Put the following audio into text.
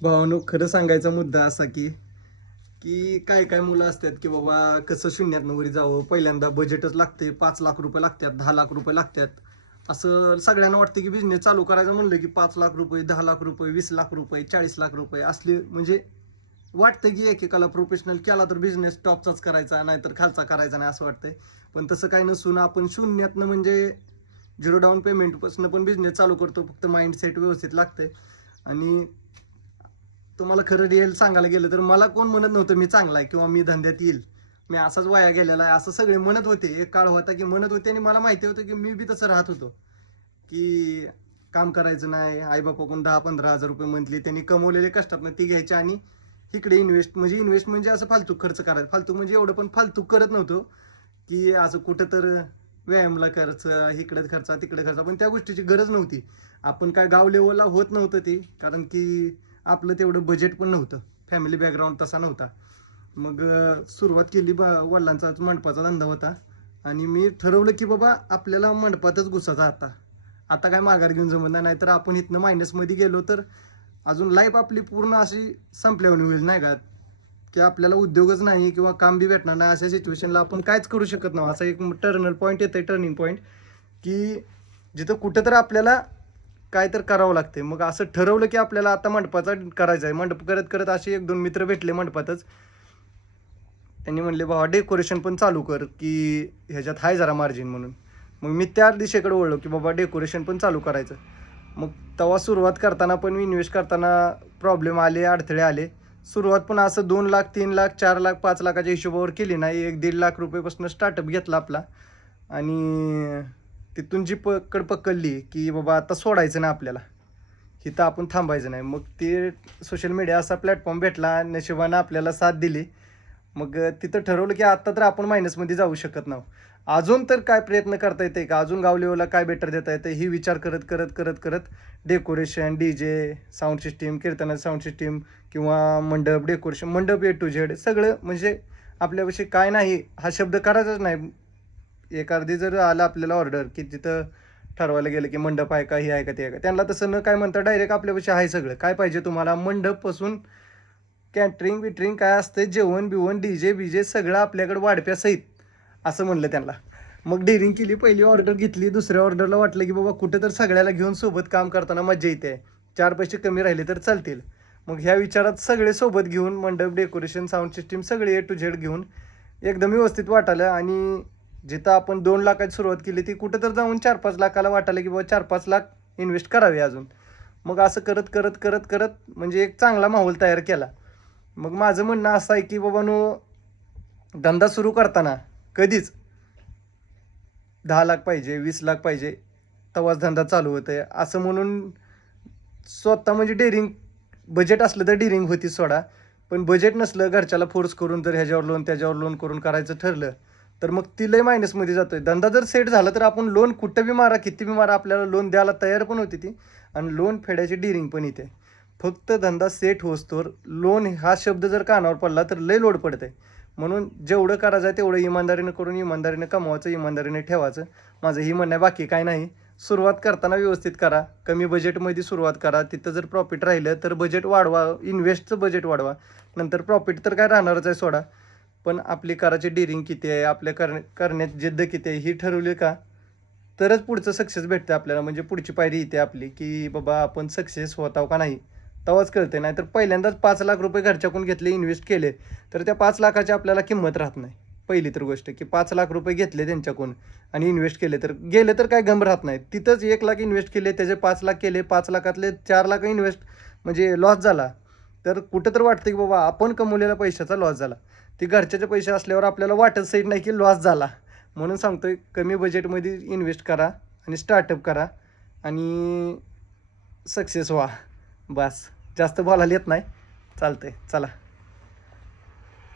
भावानो, खरं सांगायचा मुद्दा असा की की काय काय मुलं असतात की बाबा कसं शून्यातनं वरी जावं, पहिल्यांदा बजेटच लागते, 5 लाख रुपये लागतात, 10 लाख रुपये लागतात. असं सगळ्यांना वाटतं की बिझनेस चालू करायचं म्हणलं की 5 लाख रुपये, 10 लाख रुपये, 20 लाख रुपये, 40 लाख रुपये असले म्हणजे वाटतं की एकेकाला प्रोफेशनल केला तर बिझनेस टॉपचाच करायचा, नाहीतर खालचा करायचा नाही असं वाटतंय. पण तसं काही नसून आपण शून्यातनं म्हणजे झिरो डाऊन पेमेंटपासून पण बिझनेस चालू करतो. फक्त माइंडसेट व्यवस्थित लागतंय. आणि तुम्हाला खरं रिअल सांगायला गेलं तर मला कोण म्हणत नव्हतं मी चांगला आहे किंवा मी धंद्यात येईल, मी असाच वाया गेलेला आहे, असं सगळे म्हणत होते. एक काळ होता की म्हणत होते आणि मला माहिती होतं की मी बी तसं राहत होतो की काम करायचं नाही, आईबापाकडून 10-15 हजार रुपये मंथली त्यांनी कमवलेले कष्टातनं ती घ्यायचे आणि इकडे इन्व्हेस्ट म्हणजे असं फालतू खर्च करायचं. फालतू म्हणजे एवढं पण फालतू करत नव्हतो की असं कुठं तर व्यायामला खर्च, इकडे खर्च तिकडे खर्च, पण त्या गोष्टीची गरज नव्हती. आपण काय गाव लेवलला होत नव्हतं ते, कारण की आपलं तेवढं बजेट पण नव्हतं, फॅमिली बॅकग्राऊंड तसा नव्हता. मग सुरुवात केली, वडिलांचा मंडपाचा धंदा होता आणि मी ठरवलं की बाबा आपल्याला मंडपातच घुसायचं आता. आता काय माघार घेऊन जमत नाही, नाहीतर आपण इथनं मायनसमध्ये गेलो तर अजून लाईफ आपली पूर्ण अशी संपल्यावर होईल नाही का, की आपल्याला उद्योगच नाही किंवा काम बी भेटणार नाही, अशा सिच्युएशनला आपण कायच करू शकत नाही. असा एक टर्निंग पॉईंट की जिथं कुठं तर आपल्याला काय तर करावं लागते. मग असं ठरवलं की आपल्याला आता मंडपाचा करायचा आहे. मंडप करत करत असे 1-2 मित्र भेटले मंडपातच. त्यांनी म्हणले, "भावा डेकोरेशन पण चालू कर, की ह्याच्यात आहे जरा मार्जिन" म्हणून. मग मी त्या दिशेकडे वळलो, की बाबा डेकोरेशन पण चालू करायचं. मग तेव्हा सुरुवात करताना पण इन्व्हेस्ट करताना प्रॉब्लेम आले, अडथळे आले. सुरुवात पण असं 2 लाख, 3 लाख, 4 लाख, 5 लाखाच्या हिशोबावर केली नाही. 1-1.5 लाख रुपयेपासून स्टार्टअप घेतला आपला आणि तिथून जी पकड पकडली, की बाबा आता सोडायचं नाही आपल्याला. इथं आपण थांबायचं नाही. मग ते सोशल मीडिया असा प्लॅटफॉर्म भेटला, नशिबानं आपल्याला साथ दिली. मग तिथं ठरवलं की आता तर आपण मायनसमध्ये जाऊ शकत नाही. अजून तर काय प्रयत्न करता येते का? अजून गाव लेवलला काय बेटर देता येतं? ही विचार करत, करत, करत, करत डेकोरेशन, डीजे, साउंड सिस्टम, कीर्तनाचं साउंड सिस्टम किंवा मंडप डेकोरेशन, मंडप ए टू झेड सगळं म्हणजे आपल्यापाशी काय नाही हा शब्द करायचाच नाही. एक अर्धी जर आलं आपल्याला ऑर्डर, की तिथं ठरवायला गेलं की मंडप आहे का, हे आहे का, ते आहे का? त्यांना तसं न काय म्हणता डायरेक्ट आपल्यापाशी आहे सगळं. काय पाहिजे तुम्हाला? मंडपपासून कॅटरिंग-बिटरिंग काय असते, जेवण-बिवण, डी-जे-बीजे सगळं आपल्याकडे वाढप्यासहित, असं म्हणलं त्यांना. मग डेअरिंग केली. पहिली ऑर्डर घेतली. दुसऱ्या ऑर्डरला वाटलं की बाबा कुठं तर सगळ्याला घेऊन सोबत काम करताना मज्जा येते. 4 पैसे कमी राहिले तर चालतील. मग ह्या विचारात सगळे सोबत घेऊन मंडप, डेकोरेशन, साउंड सिस्टम सगळे ए टू झेड घेऊन एकदम व्यवस्थित वाटायलं आणि जिथं आपण 2 लाखाची सुरुवात केली ती कुठं तर जाऊन 4-5 लाखाला वाटायला की बाबा 4-5 लाख इन्व्हेस्ट करावे अजून. मग असं करत, करत, करत, करत म्हणजे एक चांगला माहोल तयार केला. मग माझं म्हणणं असं आहे की बाबांनो, धंदा सुरू करताना कधीच 10 लाख पाहिजे, 20 लाख पाहिजे, तेव्हाच धंदा चालू होतंय असं म्हणून स्वतः म्हणजे डेअरिंग, बजेट असलं तर डेअरिंग होती सोडा. पण बजेट नसलं, घरच्याला फोर्स करून जर ह्याच्यावर लोन त्याच्यावर लोन करून करायचं ठरलं, तर मग ती लय मायनसमध्ये जातोय. धंदा जर सेट झाला तर आपण लोन कुठं बी मारा, किती बी मारा, आपल्याला लोन द्यायला तयार पण होती ती आणि लोन फेडायची डेअरिंग पण येते. फक्त धंदा सेट होईस्तोवर लोन हा शब्द जर कानावर पडला तर लय लोड पडते. म्हणून जेवढं करायचं आहे तेवढं इमानदारीनं करून इमानदारीनं कमवायचं, इमानदारीने ठेवायचं. माझं ही म्हणणं आहे, बाकी काय नाही. सुरुवात करताना व्यवस्थित करा. कमी बजेटमध्ये सुरुवात करा. तिथं जर प्रॉफिट राहिलं तर बजेट वाढवा, इन्व्हेस्टचं बजेट वाढवा. नंतर प्रॉफिट तर काय राहणारच आहे सोडा. पण आपली कराची डिरिंग किती आहे, आपल्या करण्यात जिद्द किती आहे, ही ठरवली का तरच पुढचं सक्सेस भेटतं आपल्याला. म्हणजे पुढची पायरी येते आपली, की बाबा आपण सक्सेस होत आहो का नाही, तेव्हाच कळते. नाहीतर पहिल्यांदाच 5 लाख रुपये घरच्याकडून घेतले, इन्व्हेस्ट केले, तर त्या 5 लाखाची आपल्याला किंमत राहत नाही. पहिली तर गोष्ट, की 5 लाख रुपये घेतले त्यांच्याकडून आणि इन्व्हेस्ट केले, तर गेले तर काय गम राहत नाही. तिथंच 1 लाख इन्व्हेस्ट केले, त्याचे 5 लाख केले, 5 लाखातले 4 लाख इन्व्हेस्ट म्हणजे लॉस झाला. तर कुठं तर वाटतं की बाबा आपण कमवलेल्या पैशाचा लॉस झाला. ती घरच्याचे पैसे असल्यावर आपल्याला वाटत सहित नाही की लॉस झाला. म्हणून सांगतोय, कमी बजेटमध्ये इन्व्हेस्ट करा आणि स्टार्टअप करा आणि सक्सेस व्हा. बस, जास्त बोलायला येत नाही. चालतंय, चला.